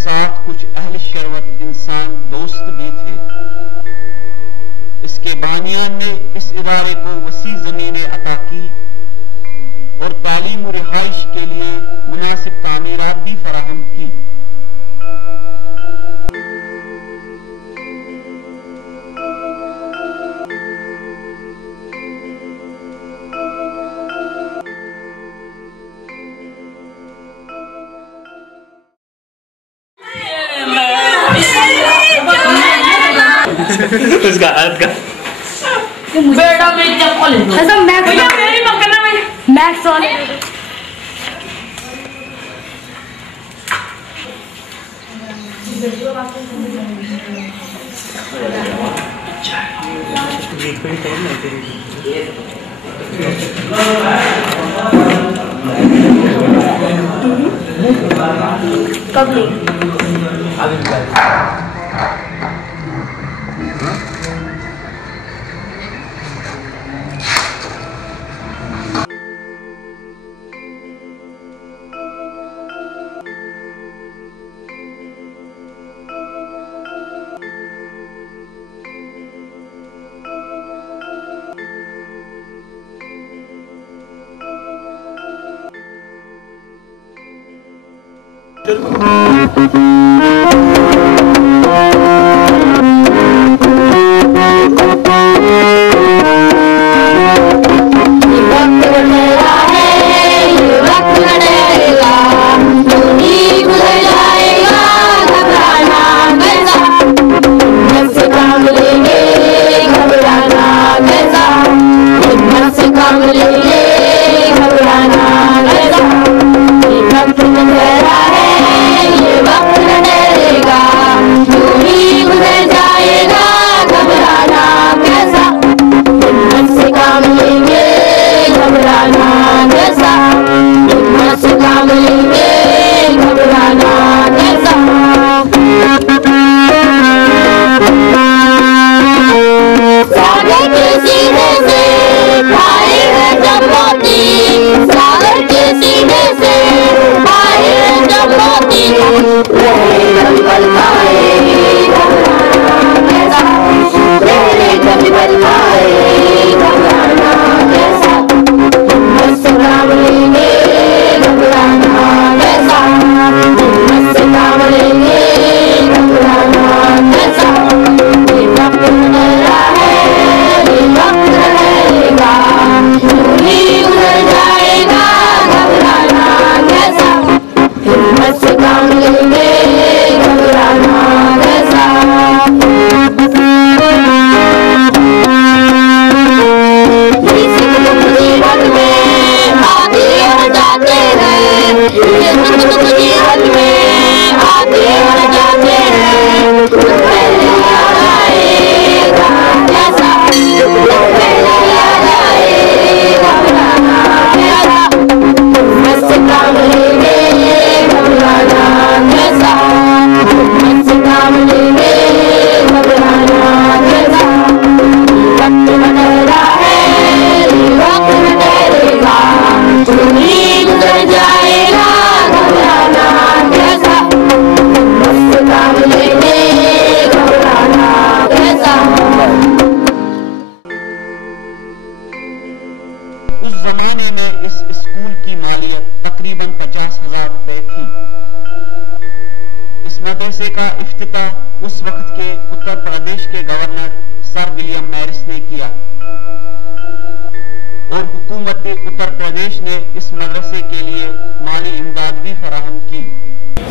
साथ कुछ अहल शरवत इंसान दोस्त भी थे। इसके बानियान ने इस इदारे को वसी ज़मीनें अता की और तालीम और रिहाइश के लिए मुनासिब तामीरात भी फराहम की। उसका हाथ का बेटा मेरी चप्पल ऐसा मैं भैया मेरी मत करना भाई मैक्स वाले कब ले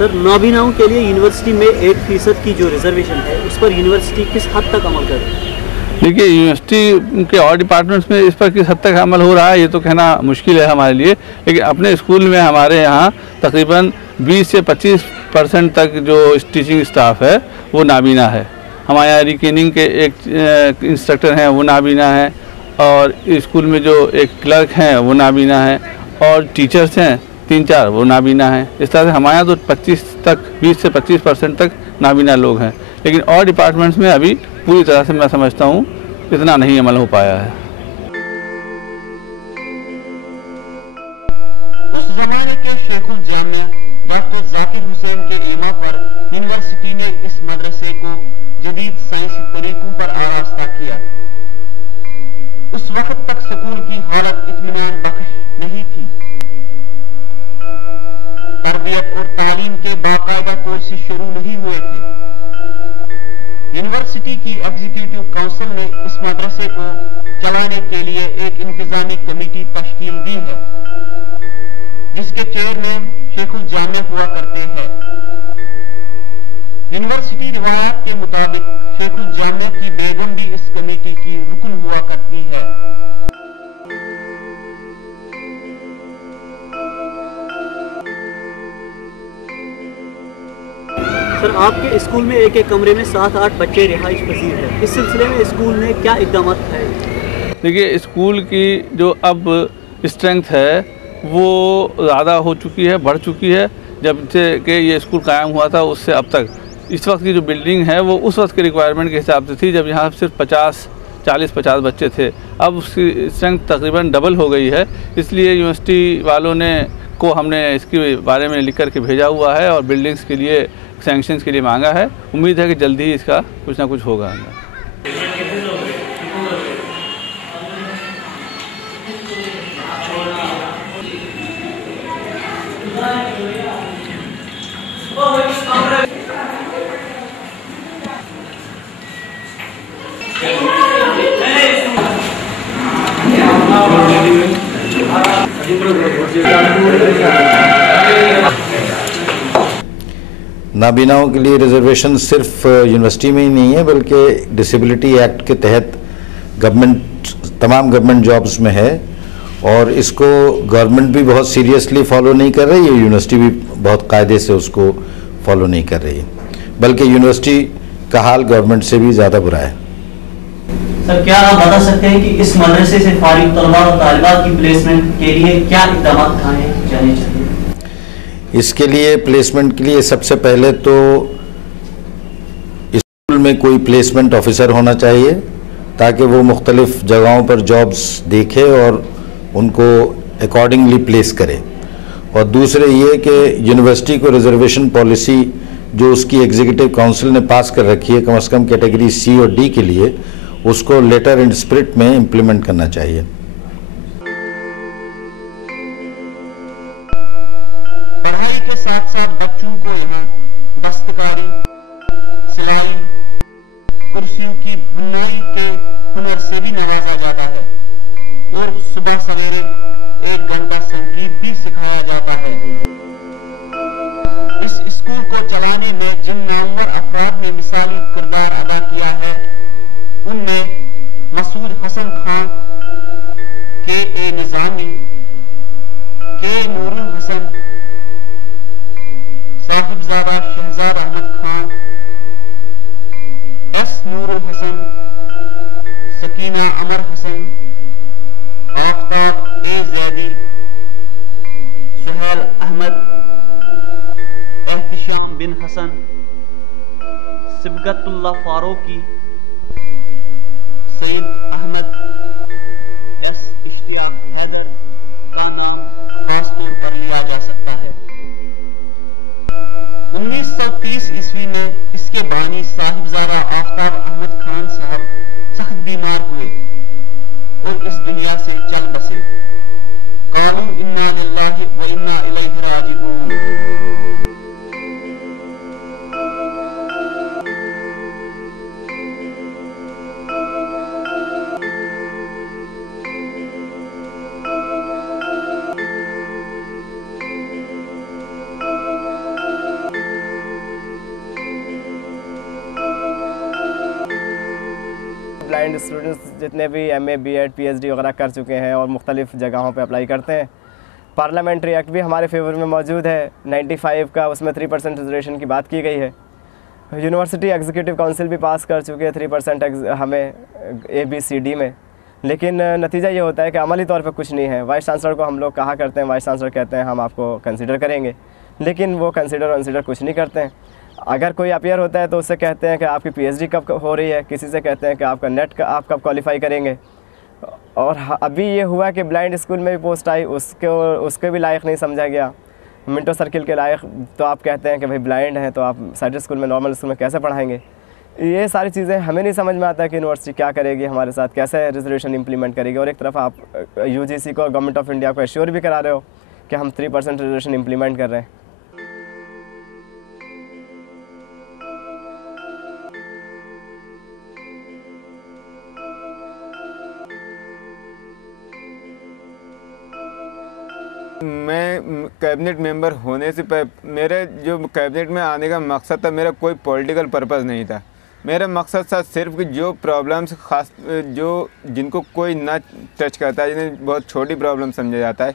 सर, नाबीनाओं के लिए यूनिवर्सिटी में 1% की जो रिजर्वेशन है उस पर यूनिवर्सिटी किस हद तक अमल कर रही है? देखिए, यूनिवर्सिटी के और डिपार्टमेंट्स में इस पर किस हद तक अमल हो रहा है ये तो कहना मुश्किल है हमारे लिए, लेकिन अपने स्कूल में हमारे यहाँ तकरीबन 20 से 25% तक जो टीचिंग स्टाफ है वो नाबीना है। हमारे यहाँ रिकेनिंग के एक इंस्ट्रक्टर हैं वो नाबीना हैं, और स्कूल में जो एक क्लर्क हैं वो नाबीना हैं, और टीचर्स हैं 3-4 वो नाबीना हैं। इस तरह से हमारे यहाँ तो 20 से 25% तक नाबीना लोग हैं, लेकिन और डिपार्टमेंट्स में अभी पूरी तरह से मैं समझता हूँ इतना नहीं अमल हो पाया है। उस ज़माने के शेखुल जामिया डॉक्टर जाकिर हुसैन के इल्मा पर सर, आपके स्कूल में एक कमरे में 7-8 बच्चे रिहाइश पजीर हैं। इस सिलसिले में स्कूल ने क्या इक़दाम है? देखिए, स्कूल की जो अब स्ट्रेंथ है वो ज़्यादा हो चुकी है, बढ़ चुकी है। जब से कि ये स्कूल कायम हुआ था उससे अब तक इस वक्त की जो बिल्डिंग है वो उस वक्त के रिक्वायरमेंट के हिसाब से थी, जब यहाँ सिर्फ 40-50 बच्चे थे। अब उसकी स्ट्रेंथ तकरीबन डबल हो गई है। इसलिए यूनिवर्सिटी वालों ने को हमने इसके बारे में लिख कर के भेजा हुआ है और बिल्डिंग्स के लिए सैंक्शंस के लिए मांगा है। उम्मीद है कि जल्दी ही इसका कुछ ना कुछ होगा। नाबीनाओं के लिए रिजर्वेशन सिर्फ यूनिवर्सिटी में ही नहीं है, बल्कि डिसेबिलिटी एक्ट के तहत तमाम गवर्नमेंट जॉब्स में है। और इसको गवर्नमेंट भी बहुत सीरियसली फॉलो नहीं कर रही है, यूनिवर्सिटी भी बहुत कायदे से उसको फॉलो नहीं कर रही है, बल्कि यूनिवर्सिटी का हाल गवर्नमेंट से भी ज़्यादा बुरा है। सर, क्या आप बता सकते हैं कि इस मदरसे से फारिग तलबा और तालिबात की प्लेसमेंट के लिए क्या इक़दाम उठाए जाने चाहिए? इसके लिए प्लेसमेंट के लिए सबसे पहले तो स्कूल में कोई प्लेसमेंट ऑफिसर होना चाहिए, ताकि वो मुख्तलिफ जगहों पर जॉब्स देखे और उनको अकॉर्डिंगली प्लेस करे। और दूसरे ये कि यूनिवर्सिटी को रिजर्वेशन पॉलिसी जो उसकी एग्जीक्यूटिव काउंसिल ने पास कर रखी है, कम से कम कैटेगरी सी और डी के लिए, उसको लेटर एंड स्पिरिट में इम्प्लीमेंट करना चाहिए। पढ़ाई के साथ साथ बच्चों को यहाँ दस्तकारी, सिलाई, कुर्सियों की बुनाई के हुनर से भी नवाजा जाता है और सुबह सवेरे 1 घंटा संगीत भी सिखाया जाता है। इस स्कूल को चलाने में जिन नामवर अफराद ने मिसाली किरदार अदा किया है, उनमें मसूद हसन खान, के निजामी, के नूरुल हसन, साहिबजादा शहजाद अहमद खान, एस नूरुल हसन, सकीना अमर हसन, आफ्ताब जैदी, सुहेल अहमद, एहतिशाम बिन हसन, सिबगतुल्लाह फारूकी, सईद अहमद, एस इश्तियाक हैदर खास तौर पर लिया जा सकता है। 1930 ईस्वी में इसके बानी साहिबजादा आफ्ताब अहमद खान साहब सख्त बीमार हुए और इस दुनिया से चल बसे। कानून इन्ना लिल्लाहि व इन्ना इलैहि राजिऊन। ब्लाइंड स्टूडेंट्स जितने भी MA, B.Ed, PhD वगैरह कर चुके हैं और मुख्तलिफ़ जगहों पे अप्लाई करते हैं। पार्लियामेंट्री एक्ट भी हमारे फेवर में मौजूद है 95 का, उसमें 3% रिजर्वेशन की बात की गई है। यूनिवर्सिटी एग्जीक्यूटिव काउंसिल भी पास कर चुकी है 3% हमें ABCD में, लेकिन नतीजा ये होता है कि अमली तौर पे कुछ नहीं है। वाइस चांसलर को हम लोग कहा करते हैं, वाइस चांसलर कहते हैं हम आपको कंसिडर करेंगे, लेकिन वो कंसिडर कुछ नहीं करते हैं। अगर कोई अपियर होता है तो उससे कहते हैं कि आपकी PhD कब हो रही है, किसी से कहते हैं कि आपका नेट का आप कब क्वालिफाई करेंगे। और अभी ये हुआ कि ब्लाइंड स्कूल में भी पोस्ट आई, उसके भी लायक नहीं समझा गया, मिंटो सर्किल के लायक। तो आप कहते हैं कि भाई ब्लाइंड हैं तो आप साइड स्कूल में, नॉर्मल स्कूल में कैसे पढ़ाएंगे? ये सारी चीज़ें हमें नहीं समझ में आता है कि यूनिवर्सिटी क्या करेगी हमारे साथ, कैसे रिजर्वेशन इंप्लीमेंट करेगी। और एक तरफ आप UGC को, गवर्नमेंट ऑफ इंडिया को एश्योर भी करा रहे हो कि हम 3% रिजर्वेशन इंप्लीमेंट कर रहे हैं। मैं कैबिनेट मेंबर होने से मेरे जो कैबिनेट में आने का मकसद था, मेरा कोई पॉलिटिकल पर्पस नहीं था। मेरा मकसद था सिर्फ कि जो प्रॉब्लम्स खास जो जिनको कोई ना टच करता है, जिन्हें बहुत छोटी प्रॉब्लम समझा जाता है,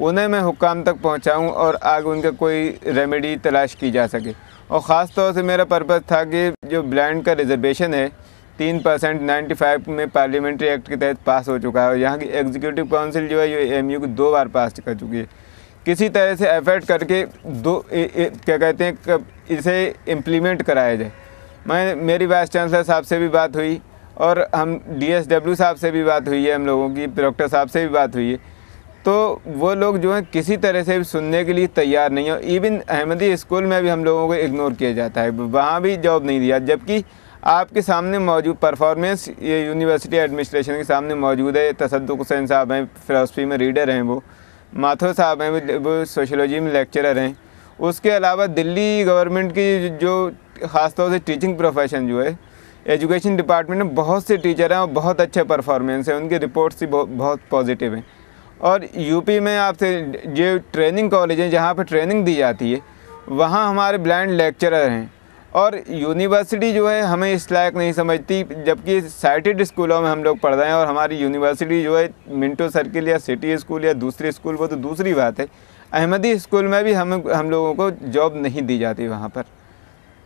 उन्हें मैं हुक्काम तक पहुंचाऊं और आगे उनका कोई रेमेडी तलाश की जा सके। और ख़ास तौर से मेरा पर्पज़ था कि जो ब्लाइंड का रिजर्वेशन है 3% 95 में पार्लियामेंट्री एक्ट के तहत पास हो चुका है और यहाँ की एग्जीक्यूटिव काउंसिल जो है ये एमयू को 2 बार पास कर चुकी है। किसी तरह से एफर्ट करके क्या कहते हैं इसे इम्प्लीमेंट कराया जाए। मेरी वाइस चांसलर साहब से भी बात हुई और हम DSW साहब से भी बात हुई है, हम लोगों की प्रोक्टर साहब से भी बात हुई है, तो वो लोग जो है किसी तरह से भी सुनने के लिए तैयार नहीं है। इवन अहमदी स्कूल में भी हम लोगों को इग्नोर किया जाता है, वहाँ भी जॉब नहीं दिया, जबकि आपके सामने मौजूद परफॉर्मेंस ये यूनिवर्सिटी एडमिनिस्ट्रेशन के सामने मौजूद है। तसद्दुक़ हुसैन साहब हैं, फ़िलॉसफी में रीडर हैं, वो माथुर साहब हैं, वो सोशोलॉजी में लेक्चरर हैं। उसके अलावा दिल्ली गवर्नमेंट की जो ख़ासतौर से टीचिंग प्रोफेशन जो है, एजुकेशन डिपार्टमेंट में बहुत से टीचर हैं और बहुत अच्छे परफॉर्मेंस है, उनकी रिपोर्ट्स ही बहुत पॉजिटिव हैं। और यूपी में आपसे जो ट्रेनिंग कॉलेज हैं जहाँ पर ट्रेनिंग दी जाती है वहाँ हमारे ब्लाइंड लेक्चरर हैं और यूनिवर्सिटी जो है हमें इस लायक नहीं समझती, जबकि साइटेड स्कूलों में हम लोग पढ़ रहे हैं और हमारी यूनिवर्सिटी जो है मिंटो सर्किल या सिटी स्कूल या दूसरे स्कूल वो तो दूसरी बात है, अहमदी स्कूल में भी हम लोगों को जॉब नहीं दी जाती वहाँ पर।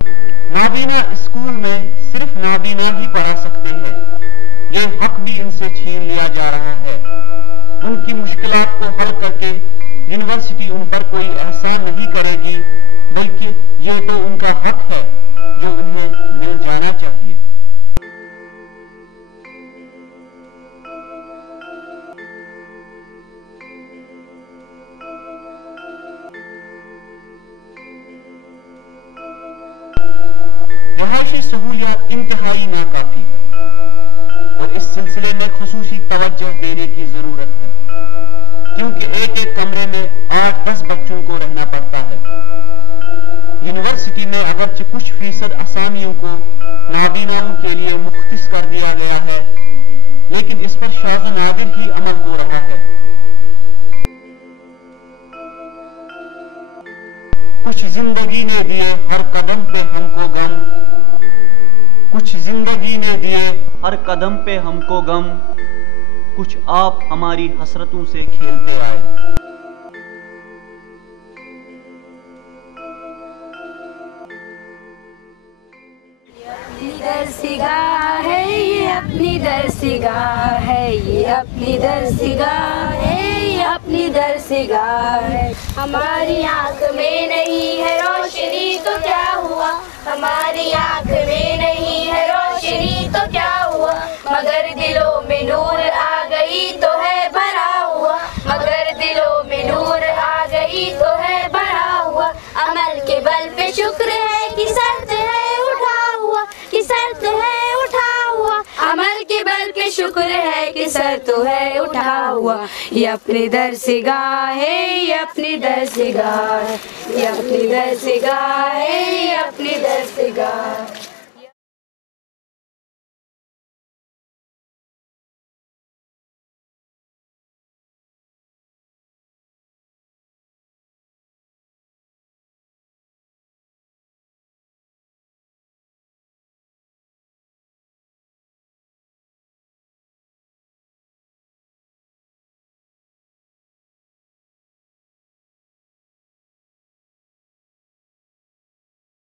नाबीना स्कूल में सिर्फ नाबीना ही पढ़ा सकते हैं, यह हक भी इनसे छीन लिया जा रहा है। उनकी मुश्किलात को हल करके यूनिवर्सिटी उन पर कोई एहसान नहीं करेगी, बल्कि यह तो उनका हक है जो उन्हें मिल जाना चाहिए। रहायशी सहूलियत इंतहाई नाकाफी है और इस सिलसिले में खुसूसी तवज्जो देने की जरूरत है, क्योंकि एक कमरे में 8-10 बच्चों को रहना पड़ता है। यूनिवर्सिटी में अगरचे कुछ फीसद असामियों को नाबीनाओं के लिए मुख्तिस कर दिया गया है, लेकिन इस पर शाज़ नादिर ही अमल हो रहा है। कुछ जिंदगी ने दिए हर कदम पे हमको गम, कुछ जिंदगी ने दिए हर कदम पे हमको गम, कुछ आप हमारी हसरतों से खेलते आए। अपनी दरसिगाह है ये, अपनी दरसिगाह है ये, अपनी दरसिगाह है ये, अपनी दरसिगाह है। हमारी आंख में नहीं है रोशनी तो क्या हुआ, हमारी आंख में नहीं है रोशनी तो क्या हुआ, मगर दिलों में नूर आ गई तो है भरा हुआ, मगर दिलों में नूर आ गई तो है भरा हुआ। अमल के बल पे शुक्र है कि शर्त है उठा हुआ, कि शर्त है उठा हुआ, अमल के बल पे शुक्र है कि सर तो है उठा हुआ। ये अपनी दरसिगाह है ये, अपनी दरसिगाह है ये, अपनी दरसिगाह है ये, अपनी दरसिगाह।